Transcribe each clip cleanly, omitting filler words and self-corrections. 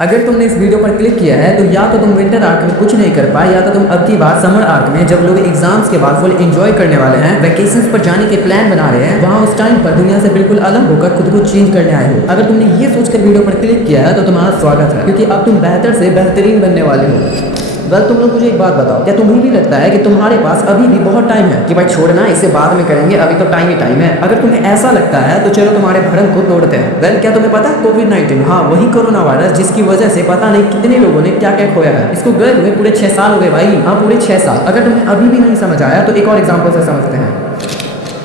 अगर तुमने इस वीडियो पर क्लिक किया है तो या तो तुम विंटर आर्क में कुछ नहीं कर पाए या तो तुम अब की बार समर आर्क में जब लोग एग्जाम्स के बाद फुल एंजॉय करने वाले हैं, वैकेशंस पर जाने के प्लान बना रहे हैं, वहाँ उस टाइम पर दुनिया से बिल्कुल अलग होकर खुद को चेंज करने आए हो। अगर तुमने ये सोचकर वीडियो पर क्लिक किया है तो तुम्हारा स्वागत है, क्योंकि अब तुम बेहतर से बेहतरीन बनने वाले हो। वेल तुम लोग मुझे एक बात बताओ, क्या तुम्हें भी लगता है कि तुम्हारे पास अभी भी बहुत टाइम है कि भाई छोड़ना इसे बाद में करेंगे, अभी तो टाइम ही टाइम है? अगर तुम्हें ऐसा लगता है तो चलो तुम्हारे भ्रम को तोड़ते हैं। वेल क्या तुम्हें पता है कोविड-19, हाँ वही कोरोना वायरस जिसकी वजह से पता नहीं कितने लोगों ने क्या क्या खोया है। इसको गए हुए पूरे 6 साल हो गए भाई, हाँ पूरे 6 साल। अगर तुम्हें अभी भी नहीं समझ आया तो एक और एग्जाम्पल से समझते हैं।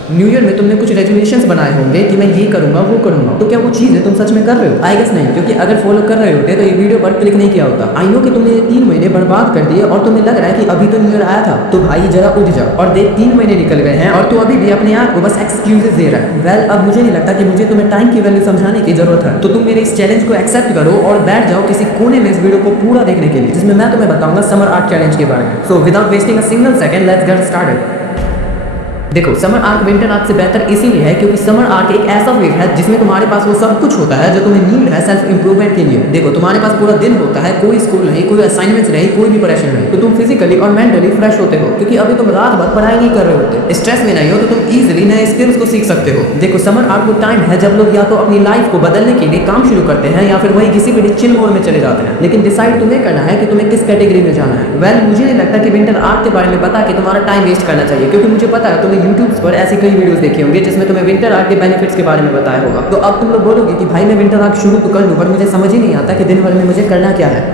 न्यू ईयर में तुमने कुछ रेजोल्यूशंस बनाए होंगे कि मैं ये करूंगा वो करूंगा, तो क्या वो चीज़ें तुम सच में कर रहे हो? आई गेस नहीं, क्योंकि अगर फॉलो कर रहे होते तो ये वीडियो पर क्लिक नहीं किया होता। आई नो कि तुमने 3 महीने बर्बाद कर दिए और तुम्हें लग रहा है कि अभी तो न्यू ईयर आया था, तो भाई जरा उठ जाओ और देख 3 महीने निकल गए हैं और तू अभी भी अपने आप को बस एक्सक्यूजेस दे रहा है। वेल अब मुझे नहीं लगता कि मुझे तुम्हें टाइम की वैल्यू समझाने की जरूरत है, तो तुम मेरे इस चैलेंज को एक्सेप्ट करो और बैठ जाओ किसी कोने में इस वीडियो को पूरा देखने के लिए, जिसमें मैं तुम्हें बताऊंगा समर आर्क चैलेंज के बारे में। So without wasting a single second let's get started. देखो समर आर्क विंटर आर्क से बेहतर इसीलिए है क्योंकि समर आर्क एक ऐसा वेव है जिसमें तुम्हारे पास वो सब कुछ होता है जो तुम्हें नीड है सेल्फ इंप्रूवमेंट के लिए। देखो तुम्हारे पास पूरा दिन होता है, कोई स्कूल नहीं, कोई असाइनमेंट्स नहीं, कोई भी प्रेशर नहीं, तो तुम फिजिकली और मेंटली फ्रेश होते हो क्योंकि अभी तुम रात भर पढ़ाई नहीं कर रहे होते, स्ट्रेस में नहीं हो, तो तुम इजीली नए स्किल्स को सीख सकते हो। देखो समर आर्क वो टाइम है जब लोग या तो अपनी लाइफ को बदलने के लिए काम शुरू करते हैं या फिर वही किसी भी चिल मोड में चले जाते हैं, लेकिन डिसाइड तुम्हें करना है कि तुम्हें किस कैटेगरी में जाना है। वेल मुझे नहीं लगता कि विंटर आर्क के बारे में बता के तुम्हारा टाइम वेस्ट करना चाहिए, क्योंकि मुझे पता है तुमने यूट्यूब पर ऐसी कई वीडियोस देखे होंगे जिसमें तुम्हें विंटर आर्क के बेनिफिट्स के बारे में बताया होगा। तो अब तुम लोग बोलोगे कि भाई मैं विंटर आर्क शुरू तो कर लूं, पर मुझे समझ ही नहीं आता कि दिन भर में मुझे करना क्या है।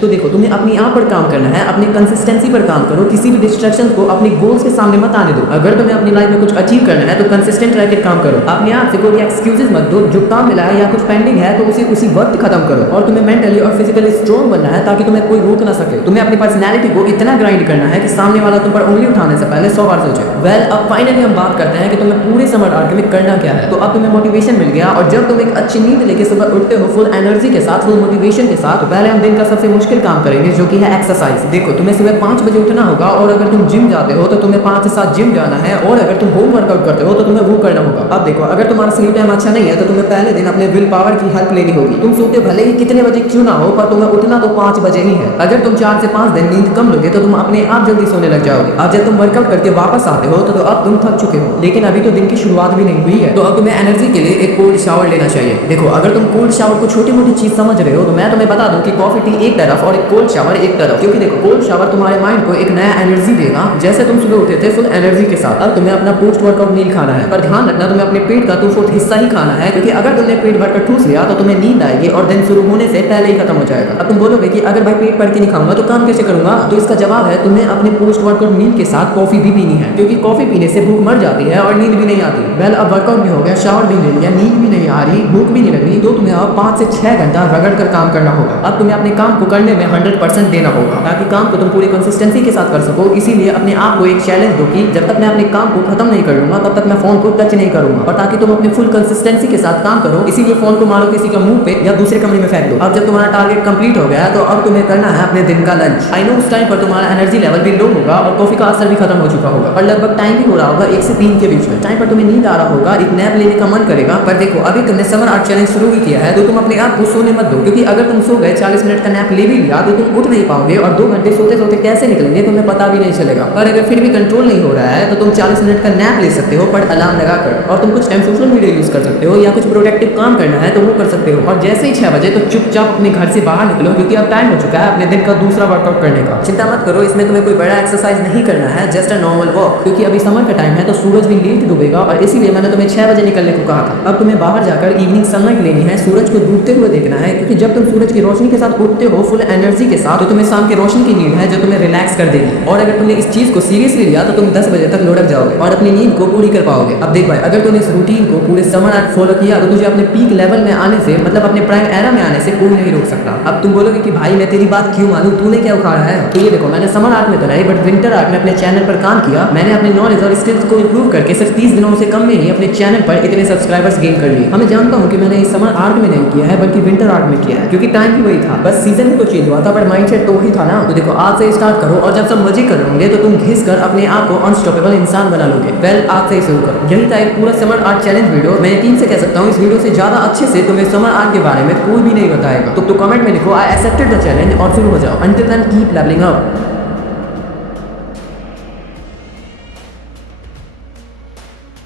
तो देखो तुम्हें अपनी आप पर काम करना है, अपनी कंसिस्टेंसी पर काम करो, किसी भी डिस्ट्रैक्शन को अपनी गोल्स के सामने मत आने दो। अगर तुम्हें अपनी लाइफ में कुछ अचीव करना है तो कंसिस्टेंट रह के काम करो, अपने आप से कोई एक्सक्यूजेस मत दो। जो काम मिला है या कुछ पेंडिंग है तो उसे उसी वक्त खत्म करो, और तुम्हें मेंटली और फिजिकली स्ट्रॉन्ग बनना है ताकि तुम्हें कोई रोक ना सके। तुम्हें अपनी पर्सनैलिटी को इतना ग्राइंड करना है कि सामने वाला तुम पर उंगली उठाने से पहले 100 बार सोचे। वेल अब फाइनली हम बात करते हैं कि तुम्हें पूरे समर आर्क में करना क्या है। तो अब तुम्हें मोटिवेशन मिल गया, और जब तुम एक अच्छी नींद लेके सुबह उठते हो फुल एनर्जी के साथ, फुल मोटिवेशन के साथ, तो पहले हम दिन का सबसे मुश्किल काम करेंगे जो है एक्सरसाइज। देखो तुम्हें सुबह 5 बजे उठना होगा, और अगर तुम जिम जाते हो तो तुम्हें 5 से 7 जिम जाना है, और अगर तुम होम वर्कआउट करते हो तो तुम्हें वो करना होगा। अब देखो अगर तुम्हारा स्लीप टाइम अच्छा नहीं है तो तुम्हें पहले दिन अपने विल पावर की हेल्प लेनी होगी। तुम सोते भले ही कितने बजे क्यों ना हो, पर तुम्हें उठना तो 5 बजे ही है। अगर तुम 4 से 5 दिन नींद कम लोगे तो तुम अपने आप जल्दी सोने लग जाओगे। अब जब तुम वर्कआउट करके वापस आते हो तो अब तुम थक चुके हो, लेकिन अभी तो दिन की शुरुआत भी नहीं हुई है, तो अब तुम्हें एनर्जी के लिए एक कोल्ड शावर लेना चाहिए। देखो अगर तुम कोल्ड शावर को छोटी मोटी चीज समझ रहे हो तो मैं तुम्हें बता दूं कि कॉफी टी एक तरफ और एक कोल्ड शावर एक तरफ, क्योंकि देखो कोल्ड शावर तुम्हारे माइंड को एक नया एनर्जी देगा। जैसे तुम सुबह उठे थे फुल एनर्जी के साथ, अब तुम्हें अपना पोस्ट वर्कआउट मील खाना है, पर ध्यान रखना तुम्हें अपने पेट का 2/4 हिस्सा ही खाना है, क्योंकि अगर तुमने पेट भरकर ठूस लिया तो तुम्हें नींद आएगी और दिन शुरू होने से पहले ही खत्म हो जाएगा। अब तुम बोलोगे कि अगर भाई पेट भर के नहीं खाऊंगा तो काम कैसे करूंगा? तो इसका जवाब है तुम्हें अपने पोस्ट वर्कआउट मील के साथ कॉफी भी पीनी है, क्योंकि कॉफी पीने से भूख मर जाती है और नींद भी नहीं आती। वेल अब वर्कआउट भी हो गया, शावर भी ले लिया, नींद भी नहीं आ रही, भूख भी नहीं लग रही, तो तुम्हें अब 5 से 6 घंटा रगड़ कर काम करना होगा। अब तुम्हें अपने काम को करने में 100% देना होगा ताकि काम को तुम पूरी कंसिस्टेंसी के साथ कर सको। इसीलिए अपने आप को एक चैलेंज दो कि जब तक मैं अपने काम को खत्म नहीं कर लूंगा तब तक मैं फोन को टच नहीं करूंगा, और ताकि तुम अपने फुल कंसिस्टेंसी के साथ काम करो इसीलिए फोन को मारो किसी का मुंह पे या दूसरे कमरे में फेंक दो। अब जब तुम्हारा टारगेट कंप्लीट हो गया तो अब तुम्हें करना है अपने दिन का लंच। आई नो उस टाइम पर तुम्हारा एनर्जी लेवल भी लो होगा और कॉफी का असर भी खत्म हो चुका होगा, और लगभग टाइम भी हो रहा होगा 1 से 3 के बीच में। टाइम पर तुम्हें नींद आ रहा होगा, एक नैप लेने का मन करेगा, पर देखो अभी तुमने समर आर्क चैलेंज शुरू ही किया है तो तुम अपने आप को सोने मत दो, क्योंकि अगर तुम सो गए 40 मिनट का नैप ले भी लिया तो तुम उठ नहीं पाओगे, और 2 घंटे सोते सोते कैसे निकलेंगे तुम्हें पता भी नहीं चलेगा। और अगर फिर भी कंट्रोल नहीं हो रहा है तो तुम 40 मिनट का नैप ले सकते हो पर अलार्म लगाकर, और तुम कुछ टाइम सोशल मीडिया यूज कर सकते हो या कुछ प्रोडक्टिव काम करना है तो वो कर सकते हो, और जैसे ही 6 बजे तो चुपचाप अपने घर से बाहर निकलो, क्योंकि अब टाइम हो चुका है अपने दिन का दूसरा वर्कआउट करने का। चिंता मत करो, इसमें तुम्हें कोई बड़ा एक्सरसाइज नहीं करना है, जस्ट अ नॉर्मल वॉक, क्योंकि अभी समर का टाइम है तो सूरज भी लेट डूबेगा, और इसीलिए मैंने तुम्हें 6 बजे निकलने को कहा था। अब तुम्हें बाहर जाकर इवनिंग सनलाइट लेनी है, सूरज को डूबते हुए देखना है, क्योंकि जब तुम सूरज की रोशनी के साथ उठते हो फुल एनर्जी के साथ तो तुम्हें शाम की रोशनी की नींद है जो तुम्हें रिलैक्स कर देगी, और अगर तुमने इस चीज को सीरियसली लिया तो तुम 10 बजे तक लुढ़क जाओगे और अपनी नींद को पूरी कर पाओगे। अब देख भाई अगर तुमने इस रूटीन को पूरे समर आर्क फॉलो किया तो तुझे अपने पीक लेवल में आने से, मतलब अपने प्राइम एरा में आने से कोई नहीं रोक सकता। अब तुम बोलोगे कि भाई मैं तेरी बात क्यों मानूं, तूने क्या उखाड़ा है? तो ये देखो मैंने समर आर्क में तो नहीं बट विंटर आर्क में अपने चैनल पर काम किया। मैंने अपने नॉलेज और स्किल्स को इंप्रूव करके सिर्फ 30 दिनों से कम में ही अपने चैनल पर इतने सब्सक्राइबर्स गेन कर लिए। मैं जानता हूँ कि मैंने इस समर आर्क में नहीं किया है बल्कि विंटर आर्क में किया है, क्योंकि टाइम भी वही था, बस सीजन को चेंज हुआ था, पर माइंडसेट तो वही था ना। तो देखो आज से स्टार्ट करो, और जब सब मजे कर होंगे तो तुम घिस कर अपने आप को अनस्टॉपेबल इंसान बना लोगे। वेल आज से ही शुरू करो। यही था एक पूरा समर आर्ट चैलेंज वीडियो। मैं यकीन से कह सकता हूँ इस वीडियो से ज्यादा अच्छे से तुम्हें समर आर्ट के बारे में कोई भी नहीं बताएगा। तो कमेंट में लिखो आई एक्सेप्टेड द चैलेंज और शुरू हो जाओ। Until then keep levelling up.